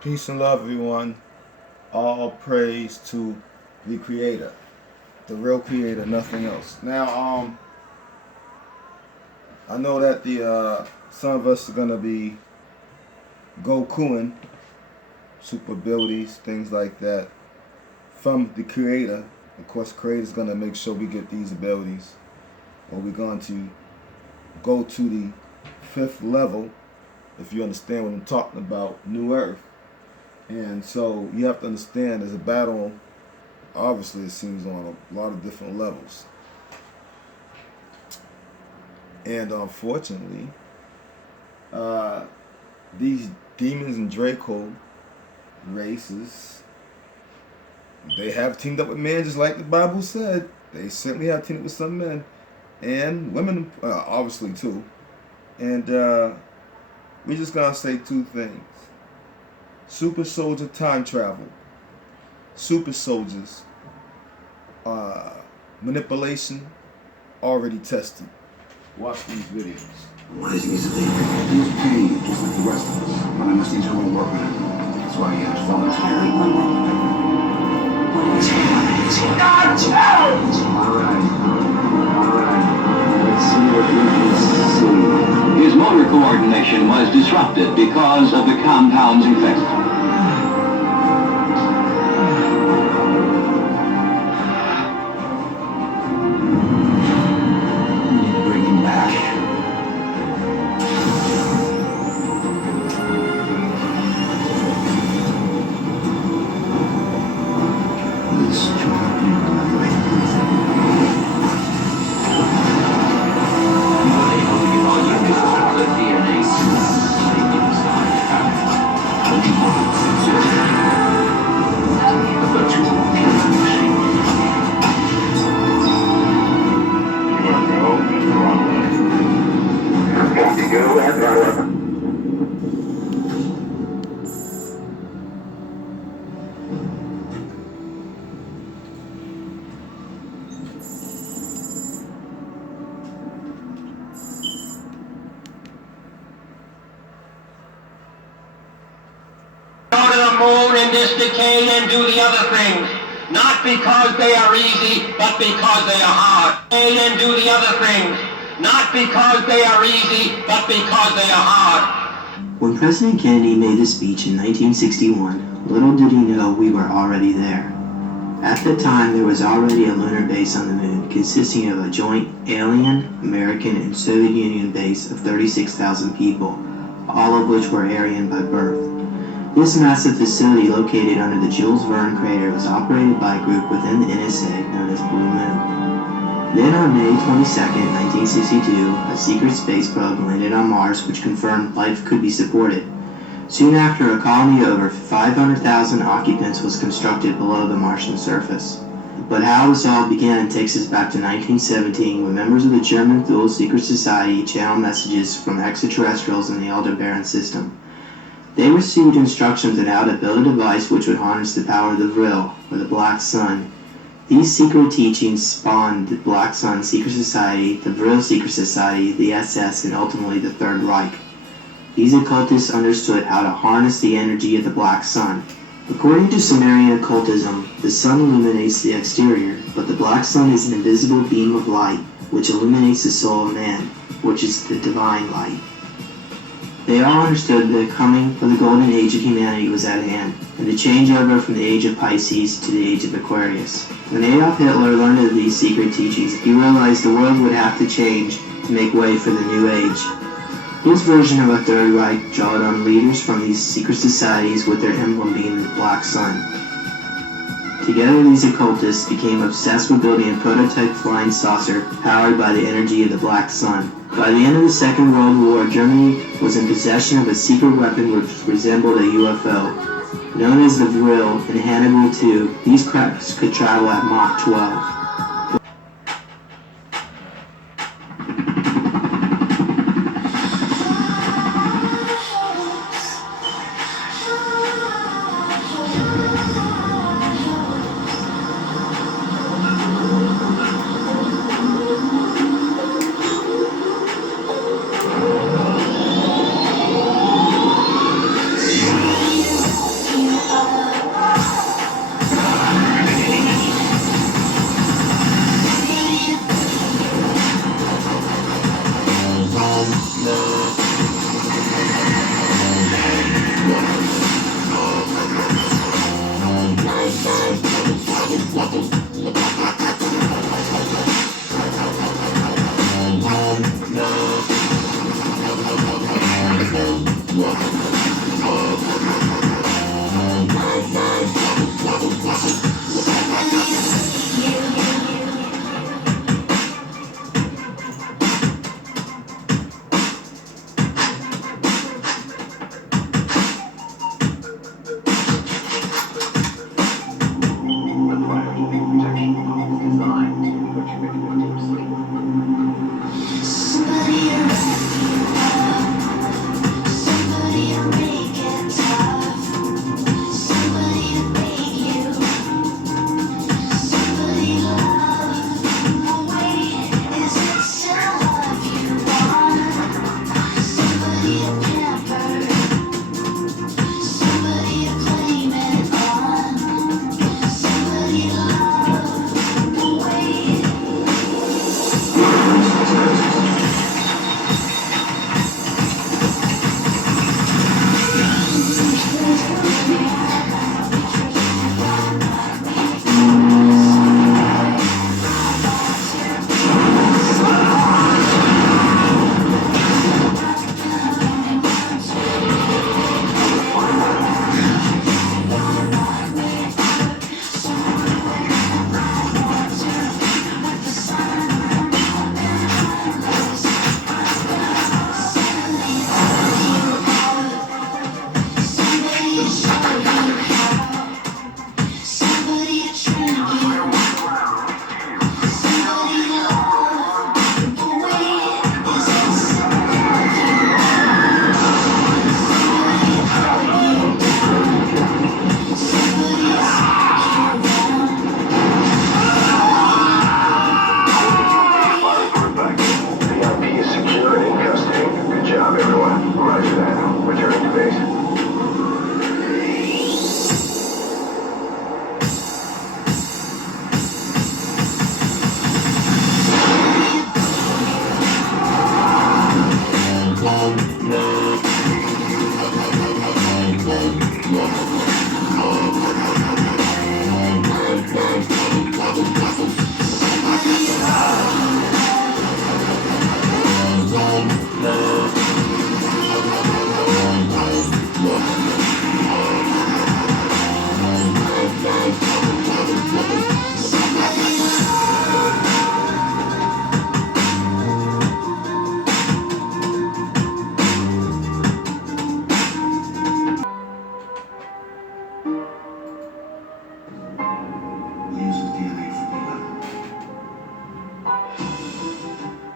Peace and love, everyone. All praise to the Creator, the real Creator, nothing else. Now, I know that the some of us are gonna be Gokuing super abilities, things like that, from the Creator. Of course, Creator's gonna make sure we get these abilities, or we're going to go to the fifth level, if you understand what I'm talking about, New Earth. And so you have to understand there's a battle, obviously it seems on a lot of different levels. And unfortunately, these demons and Draco races, they have teamed up with men just like the Bible said. They certainly have teamed up with some men and women, obviously too. And we're just gonna say two things. Super soldier time travel. Super soldiers manipulation already tested. Watch these videos. What is easily? He was paid just like the rest of us, but I must need to work with him. That's why he has volunteered. Let's see what we can see. His motor coordination was disrupted because of the compound's effect. This decade and do the other things, not because they are easy, but because they are hard. And do the other things, not because they are easy, but because they are hard. When President Kennedy made this speech in 1961, little did he know we were already there. At the time, there was already a lunar base on the moon consisting of a joint alien, American, and Soviet Union base of 36,000 people, all of which were Aryan by birth. This massive facility located under the Jules Verne crater was operated by a group within the NSA known as Blue Moon. Then on May 22, 1962, a secret space probe landed on Mars which confirmed life could be supported. Soon after, a colony of over 500,000 occupants was constructed below the Martian surface. But how this all began takes us back to 1917 when members of the German Thule Secret Society channeled messages from extraterrestrials in the Aldebaran system. They received instructions on how to build a device which would harness the power of the Vril, or the Black Sun. These secret teachings spawned the Black Sun Secret Society, the Vril Secret Society, the SS, and ultimately the Third Reich. These occultists understood how to harness the energy of the Black Sun. According to Sumerian occultism, the sun illuminates the exterior, but the Black Sun is an invisible beam of light which illuminates the soul of man, which is the divine light. They all understood the coming of the golden age of humanity was at hand, and the changeover from the age of Pisces to the age of Aquarius. When Adolf Hitler learned of these secret teachings, he realized the world would have to change to make way for the new age. His version of a Third Reich drawed on leaders from these secret societies with their emblem being the Black Sun. Together these occultists became obsessed with building a prototype flying saucer powered by the energy of the Black Sun. By the end of the Second World War, Germany was in possession of a secret weapon which resembled a UFO. Known as the Vril and Hannibal II, these crafts could travel at Mach 12.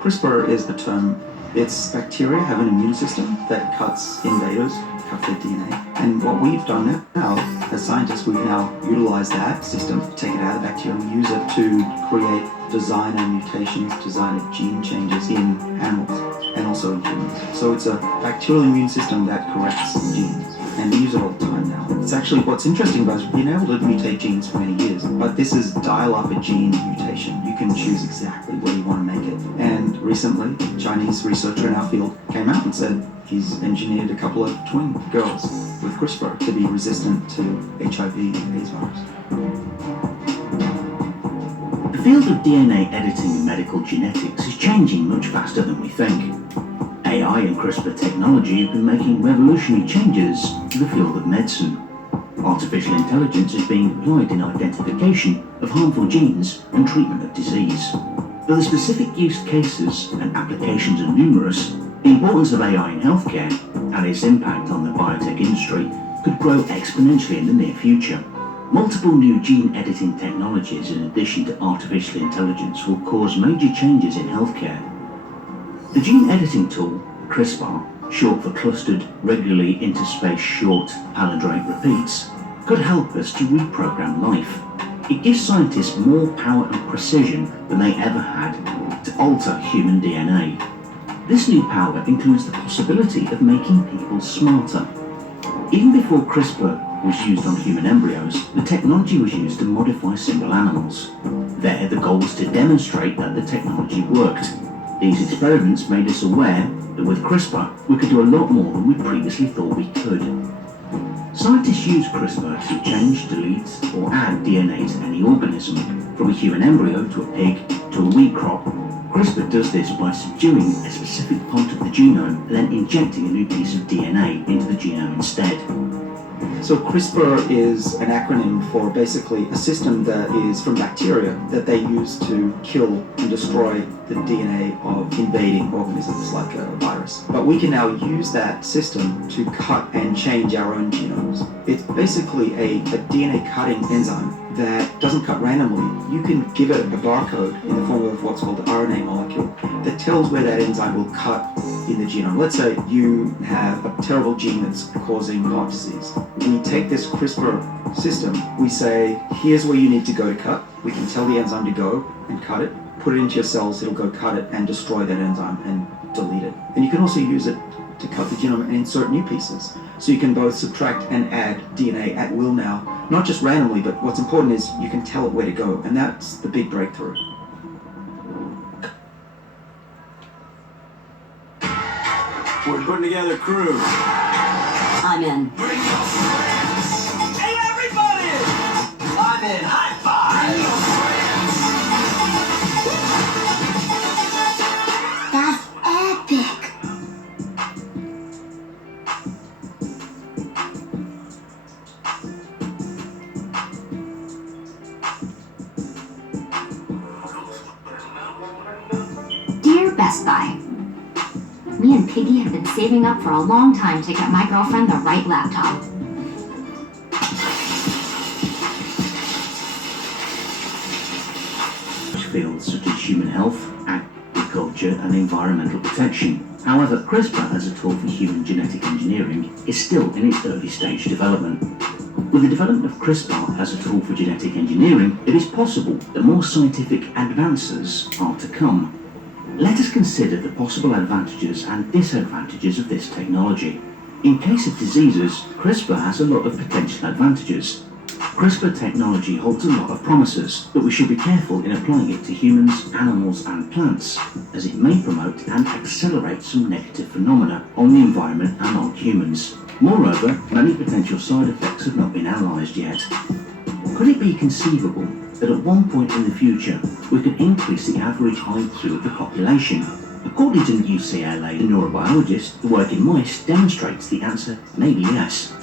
CRISPR is the term. Its bacteria have an immune system that cuts invaders, cut their DNA. And what we've done now, as scientists, we've now utilized that system, take it out of the bacteria and use it to create designer mutations, designer gene changes in animals and also in humans. So it's a bacterial immune system that corrects genes. And we use it all the time now. It's actually, what's interesting about it is being able to mutate genes for many years, but this is dial up a gene mutation. You can choose exactly where you want to make it. And recently, a Chinese researcher in our field came out and said he's engineered a couple of twin girls with CRISPR to be resistant to HIV and AIDS virus. The field of DNA editing in medical genetics is changing much faster than we think. AI and CRISPR technology have been making revolutionary changes to the field of medicine. Artificial intelligence is being applied in identification of harmful genes and treatment of disease. Though the specific use cases and applications are numerous, the importance of AI in healthcare and its impact on the biotech industry could grow exponentially in the near future. Multiple new gene editing technologies in addition to artificial intelligence will cause major changes in healthcare. The gene editing tool, CRISPR, short for Clustered Regularly Interspaced Short Palindrome Repeats, could help us to reprogram life. It gives scientists more power and precision than they ever had to alter human DNA. This new power includes the possibility of making people smarter. Even before CRISPR was used on human embryos, the technology was used to modify single animals. There, the goal was to demonstrate that the technology worked. These experiments made us aware that with CRISPR, we could do a lot more than we previously thought we could. Scientists use CRISPR to change, delete, or add DNA to any organism, from a human embryo to a pig to a wheat crop. CRISPR does this by subduing a specific part of the genome and then injecting a new piece of DNA into the genome instead. So CRISPR is an acronym for basically a system that is from bacteria that they use to kill and destroy the DNA of invading organisms like a virus. But we can now use that system to cut and change our own genomes. It's basically a DNA cutting enzyme that doesn't cut randomly. You can give it a barcode in the form of what's called the RNA molecule that tells where that enzyme will cut in the genome. Let's say you have a terrible gene that's causing heart disease. We take this CRISPR system, we say, here's where you need to go to cut. We can tell the enzyme to go and cut it, put it into your cells, it'll go cut it and destroy that enzyme and delete it. And you can also use it to cut the genome and insert new pieces. So you can both subtract and add DNA at will now, not just randomly, but what's important is you can tell it where to go, and that's the big breakthrough. We're putting together a crew. I'm in. Bring your friends. Hey, everybody! I'm in. High five! Bring your friends. That's epic. Dear Best Buy, me and Piggy have been saving up for a long time to get my girlfriend the right laptop. Fields such as human health, agriculture, and environmental protection. However, CRISPR as a tool for human genetic engineering is still in its early stage development. With the development of CRISPR as a tool for genetic engineering, it is possible that more scientific advances are to come. Let us consider the possible advantages and disadvantages of this technology. In case of diseases, CRISPR has a lot of potential advantages. CRISPR technology holds a lot of promises, but we should be careful in applying it to humans, animals, and plants, as it may promote and accelerate some negative phenomena on the environment and on humans. Moreover, many potential side effects have not been analysed yet. Could it be conceivable that at one point in the future we could increase the average IQ of the population? According to UCLA neurobiologist, the work in mice demonstrates the answer may be yes.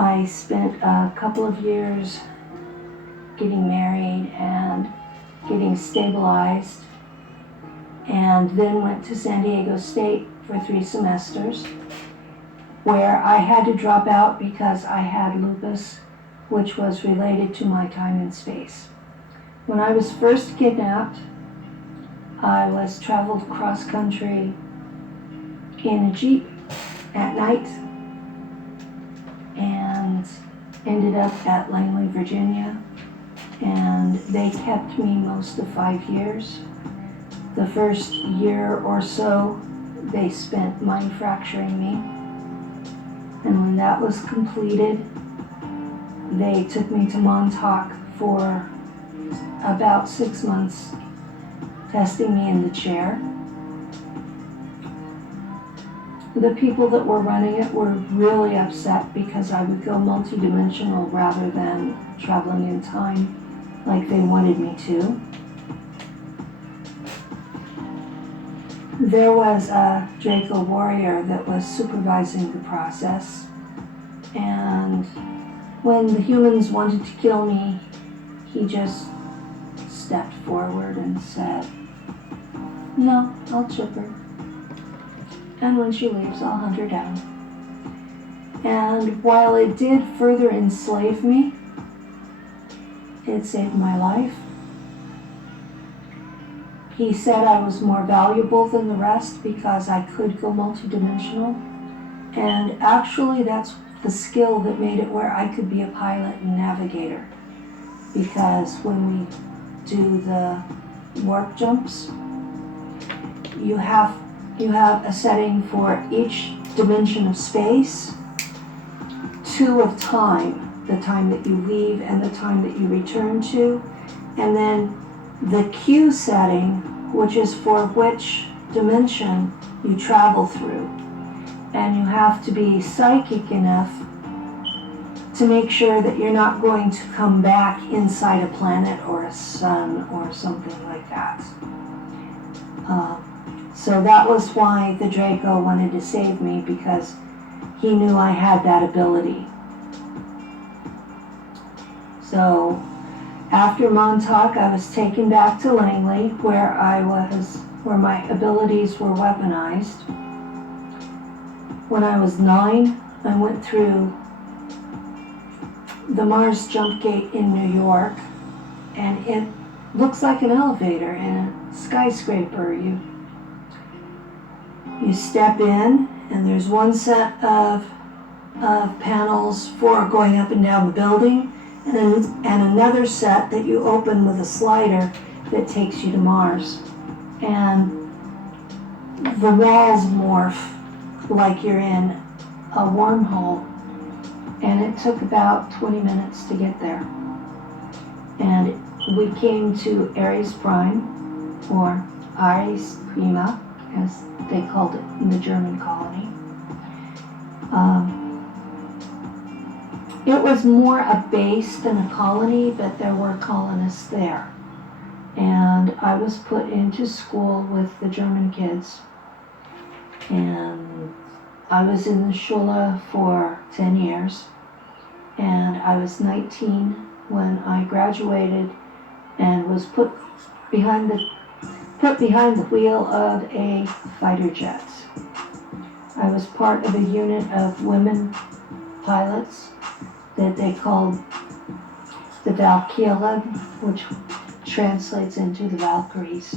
I spent a couple of years getting married and getting stabilized, and then went to San Diego State for 3 semesters, where I had to drop out because I had lupus, which was related to my time and space. When I was first kidnapped, I was traveled cross country in a Jeep at night and ended up at Langley, Virginia, and they kept me most of 5 years. The first year or so, they spent mind fracturing me. And when that was completed, they took me to Montauk for about 6 months, testing me in the chair. The people that were running it were really upset because I would go multidimensional rather than traveling in time like they wanted me to. There was a Draco warrior that was supervising the process, and when the humans wanted to kill me, he just stepped forward and said, "No, I'll chip her. And when she leaves, I'll hunt her down." And while it did further enslave me, it saved my life. He said I was more valuable than the rest because I could go multidimensional. And actually, that's the skill that made it where I could be a pilot and navigator. Because when we do the warp jumps, you have a setting for each dimension of space, 2 of time, the time that you leave and the time that you return to, and then the Q setting, which is for which dimension you travel through. And you have to be psychic enough to make sure that you're not going to come back inside a planet or a sun or something like that. So that was why the Draco wanted to save me, because he knew I had that ability. So after Montauk, I was taken back to Langley, where my abilities were weaponized. When I was 9, I went through the Mars jump gate in New York, and it looks like an elevator in a skyscraper. You step in, and there's one set of panels for going up and down the building, and another set that you open with a slider that takes you to Mars. And the walls morph like you're in a wormhole, and it took about 20 minutes to get there. And we came to Ares Prime, or Ares Prima, as they called it in the German colony. It was more a base than a colony, but there were colonists there. And I was put into school with the German kids. And I was in the Schule for 10 years. And I was 19 when I graduated and was put behind the wheel of a fighter jet. I was part of a unit of women pilots that they called the Valkyrie, which translates into the Valkyries.